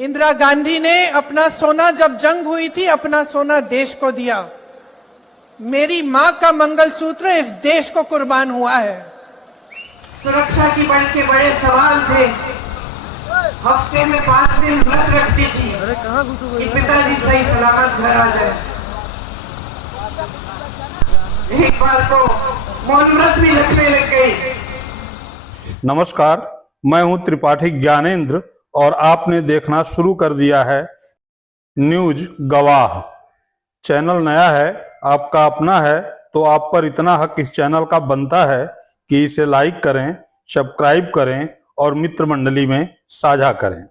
इंदिरा गांधी ने अपना सोना, जब जंग हुई थी, अपना सोना देश को दिया। मेरी मां का मंगलसूत्र इस देश को कुर्बान हुआ है। सुरक्षा की बढ़ के बड़े सवाल थे। हफ्ते में 5 दिन व्रत रखती थी कि पिताजी सही सलामत घर आ जाए। एक बार तो मौन व्रत भी रखने लग गई। नमस्कार, मैं हूं त्रिपाठी ज्ञानेंद्र और आपने देखना शुरू कर दिया है न्यूज गवाह। चैनल नया है, आपका अपना है, तो आप पर इतना हक इस चैनल का बनता है कि इसे लाइक करें, सब्सक्राइब करें और मित्र मंडली में साझा करें।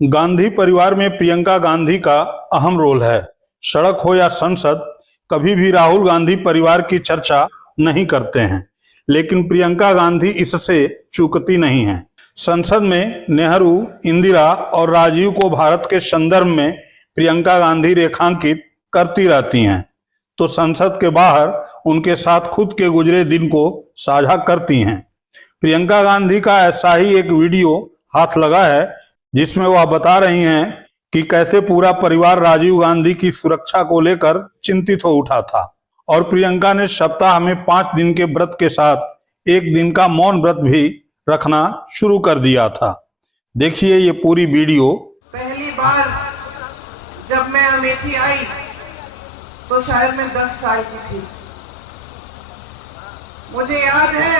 गांधी परिवार में प्रियंका गांधी का अहम रोल है। सड़क हो या संसद, कभी भी राहुल गांधी परिवार की चर्चा नहीं करते हैं, लेकिन प्रियंका गांधी इससे चूकती नहीं है। संसद में नेहरू, इंदिरा और राजीव को भारत के संदर्भ में प्रियंका गांधी रेखांकित करती रहती हैं, तो संसद के बाहर उनके साथ खुद के गुजरे दिन को साझा करती हैं। प्रियंका गांधी का ऐसा ही एक वीडियो हाथ लगा है, जिसमें वह बता रही हैं कि कैसे पूरा परिवार राजीव गांधी की सुरक्षा को लेकर चिंतित हो उठा था और प्रियंका ने सप्ताह में 5 दिन के व्रत के साथ 1 दिन का मौन व्रत भी रखना शुरू कर दिया था। देखिए ये पूरी वीडियो। पहली बार जब मैं अमेठी आई तो शायद मैं 10 साल की थी। मुझे याद है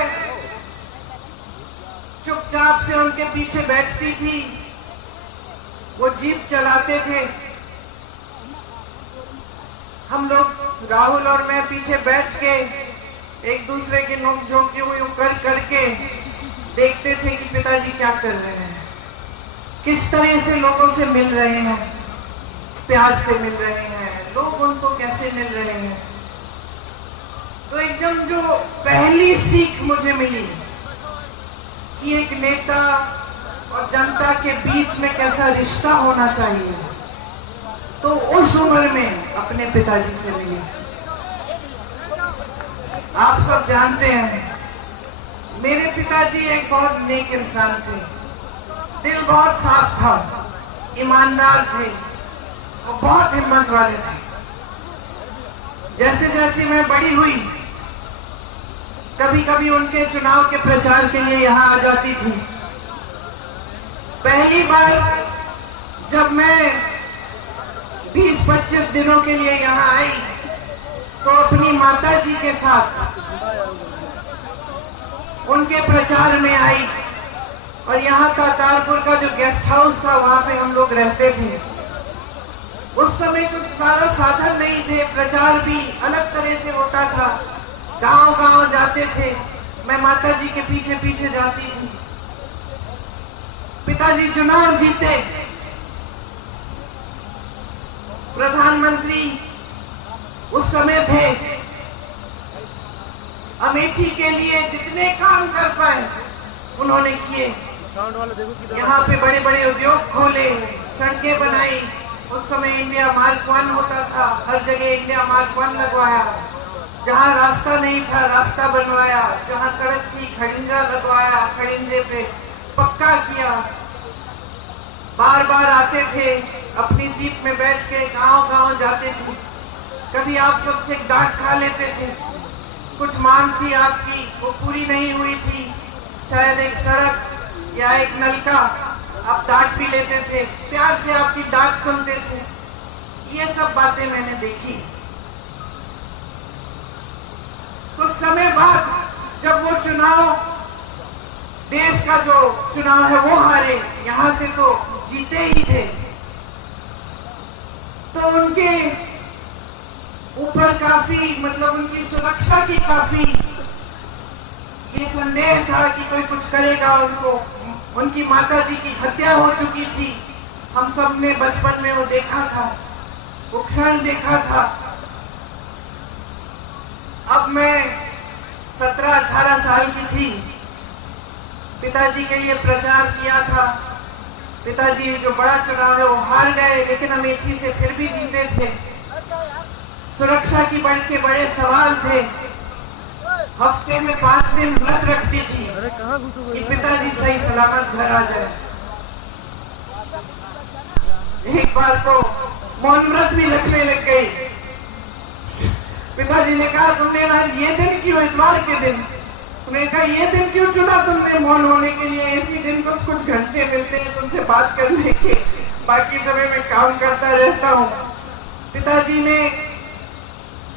चुपचाप से उनके पीछे बैठती थी, वो जीप चलाते थे, हम लोग राहुल और मैं पीछे बैठ के एक दूसरे के नोक-झोंक कर करके देखते थे कि पिताजी क्या कर रहे हैं, किस तरह से लोगों से मिल रहे हैं, प्यार से मिल रहे हैं, लोग उनको कैसे मिल रहे हैं। तो एकदम जो पहली सीख मुझे मिली कि एक नेता और जनता के बीच में कैसा रिश्ता होना चाहिए, तो उस उम्र में अपने पिताजी से मिली। आप सब जानते हैं मेरे पिताजी एक बहुत नेक इंसान थे, दिल बहुत साफ था, ईमानदार थे और बहुत हिम्मत वाले थे। जैसे जैसे मैं बड़ी हुई, कभी कभी उनके चुनाव के प्रचार के लिए यहाँ आ जाती थी। पहली बार जब मैं 20-25 दिनों के लिए यहाँ आई तो अपनी माता जी के साथ उनके प्रचार में आई और यहाँ का तारपुर का जो गेस्ट हाउस था वहां पे हम लोग रहते थे। उस समय कुछ सारा साधन नहीं थे, प्रचार भी अलग तरह से होता था, गांव गांव जाते थे, मैं माता जी के पीछे पीछे जाती थी। पिताजी चुनाव जीते, प्रधानमंत्री उस समय थे। अमेठी के लिए जितने काम कर पाए उन्होंने किए। यहाँ पे बड़े बड़े उद्योग खोले, सड़कें बनाई। उस समय इंडिया मार्क 1 होता था, हर जगह इंडिया मार्क 1 लगवाया। जहाँ रास्ता नहीं था रास्ता बनवाया, जहाँ सड़क थी खड़िंजा लगवाया, खड़िंजे पे पक्का किया। बार बार आते थे, अपनी जीप में बैठ के गांव गांव जाते थे। कभी आप सबसे डांट खा लेते थे, कुछ मांग थी आपकी, वो पूरी नहीं हुई थी, शायद एक सड़क या एक नलका, आप डांट भी लेते थे, प्यार से आपकी डांट सुनते थे। ये सब बातें मैंने देखी। कुछ समय बाद जब वो चुनाव, देश का जो चुनाव है वो हारे, यहां से तो जीते ही थे, तो उनके ऊपर काफी, मतलब उनकी सुरक्षा की काफी ये संदेह था कि कोई कुछ करेगा उनको। उनकी माताजी की हत्या हो चुकी थी, हम सब ने बचपन में वो देखा था, वो क्षण देखा था। अब मैं 17-18 साल की थी, पिताजी के लिए प्रचार किया था। पिताजी जो बड़ा चुनाव है वो हार गए, लेकिन अमेठी से फिर भी जीते थे। सुरक्षा की बढ़ के बड़े सवाल थे। हफ्ते में 5 दिन व्रत रखती थी कि पिताजी सही सलामत घर आ जाए। एक बार तो मौन व्रत भी रखने लग गई। पिताजी ने कहा तुमने आज ये दिन क्यों, इतवार के दिन, उन्होंने कहा ये दिन क्यों चुना तुमने मौन होने के लिए, इसी दिन कुछ घंटे मिलते हैं तुमसे बात करने के, बाकी समय में काम करता रहता हूँ। पिताजी ने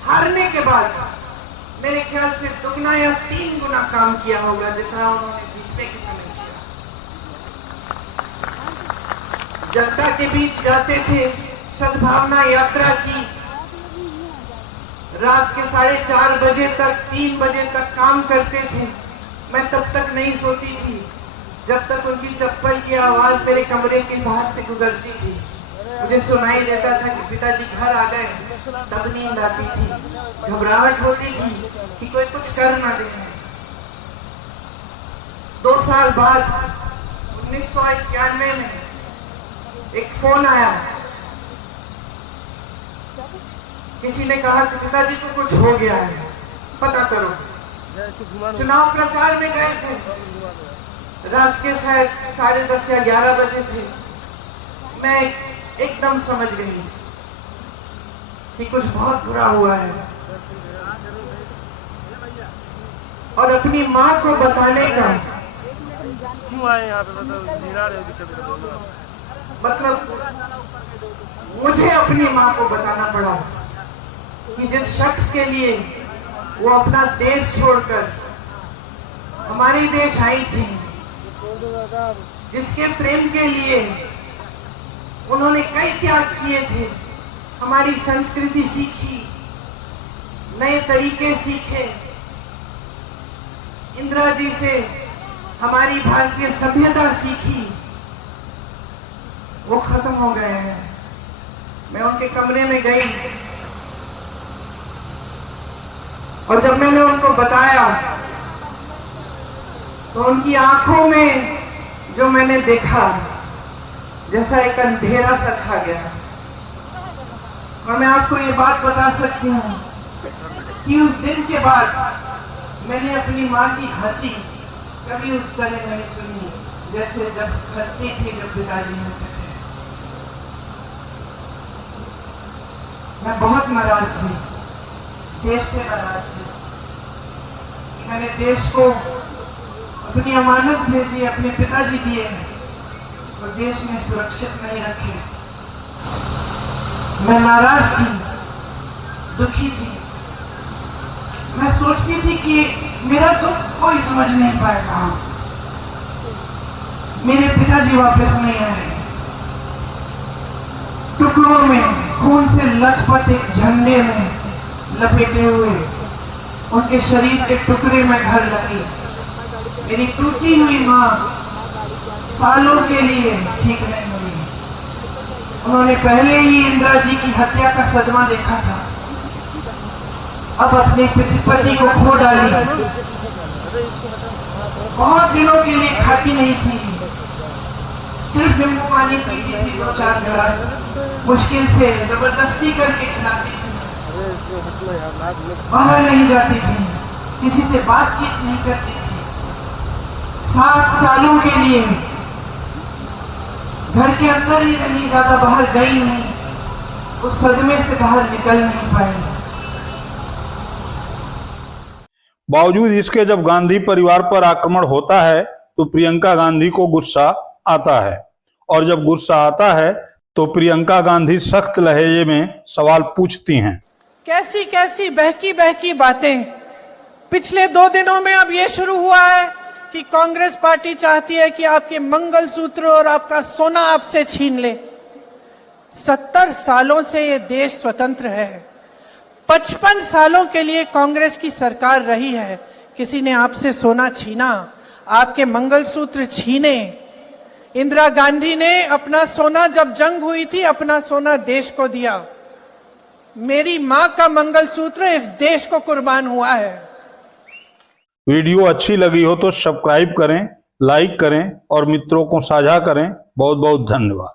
हारने के बाद मेरे ख्याल से 2 या 3 गुना काम किया होगा जितना उन्होंने जीतने के समय किया। जनता के बीच जाते थे, सद्भावना यात्रा की, रात के 4:30 बजे तक 3 बजे तक काम करते थे। मैं तब तक नहीं सोती थी जब तक उनकी चप्पल की आवाज मेरे कमरे के बाहर से गुजरती थी। मुझे सुनाई देता था कि पिताजी घर आ गए, तब नींद आती थी। घबराहट होती थी कि कोई कुछ कर ना दे। 2 साल बाद 1991 में एक फोन आया। किसी ने कहा कि पिताजी को कुछ हो गया है, पता करो। चुनाव प्रचार में गए थे, रात के शायद 10:30 या 11 बजे थे। मैं एकदम समझ गई कि कुछ बहुत बुरा हुआ है और अपनी माँ को बताने का क्यों आए यहाँ पे, मतलब मुझे अपनी माँ को बताना पड़ा कि जिस शख्स के लिए वो अपना देश छोड़कर हमारे देश आई थी, जिसके प्रेम के लिए उन्होंने कई त्याग किए थे, हमारी संस्कृति सीखी, नए तरीके सीखे, इंदिरा जी से हमारी भारतीय सभ्यता सीखी, वो खत्म हो गए हैं। मैं उनके कमरे में गई और जब मैंने उनको बताया तो उनकी आंखों में जो मैंने देखा, जैसा एक अंधेरा सा छा गया। और मैं आपको ये बात बता सकती हूँ कि उस दिन के बाद मैंने अपनी माँ की हंसी कभी उस तरह नहीं सुनी जैसे जब हंसती थी जब पिताजी होते थे। मैं बहुत नाराज थी, देश से नाराज थी। मैंने देश को अपनी अमानत भेजी, अपने पिताजी दिए और देश में सुरक्षित नहीं रखे। मैं नाराज थी, दुखी थी। मैं सोचती थी कि मेरा दुख कोई समझ नहीं पाएगा, मेरे पिताजी वापस नहीं आए। टुकड़ों में खून से लथपथ एक झंडे में लपेटे हुए उनके शरीर के टुकड़े में घर लाई। मेरी टूटी हुई माँ सालों के लिए ठीक नहीं हुई। उन्होंने पहले ही इंदिरा जी की हत्या का सदमा देखा था, अब अपने पति को खो डाली। बहुत दिनों के लिए खाती नहीं थी, सिर्फ नींबू पानी पीती थी, 2-4 गिलास, मुश्किल से जबरदस्ती करके खिलाती थी। बाहर नहीं जाती थी, किसी से बातचीत नहीं करती थी। 7 सालों के लिए घर के अंदर ही रही, ज्यादा बाहर गई नहीं, उस सदमे से बाहर निकल नहीं पाई। बावजूद इसके जब गांधी परिवार पर आक्रमण होता है तो प्रियंका गांधी को गुस्सा आता है, और जब गुस्सा आता है तो प्रियंका गांधी सख्त लहजे में सवाल पूछती हैं। कैसी कैसी बहकी बहकी बातें। पिछले 2 दिनों में अब ये शुरू हुआ है कि कांग्रेस पार्टी चाहती है कि आपके मंगलसूत्र और आपका सोना आपसे छीन ले। 70 सालों से ये देश स्वतंत्र है, 55 सालों के लिए कांग्रेस की सरकार रही है। किसी ने आपसे सोना छीना, आपके मंगलसूत्र छीने। इंदिरा गांधी ने अपना सोना, जब जंग हुई थी, अपना सोना देश को दिया। मेरी मां का मंगलसूत्र इस देश को कुर्बान हुआ है। वीडियो अच्छी लगी हो तो सब्सक्राइब करें, लाइक करें और मित्रों को साझा करें। बहुत बहुत धन्यवाद।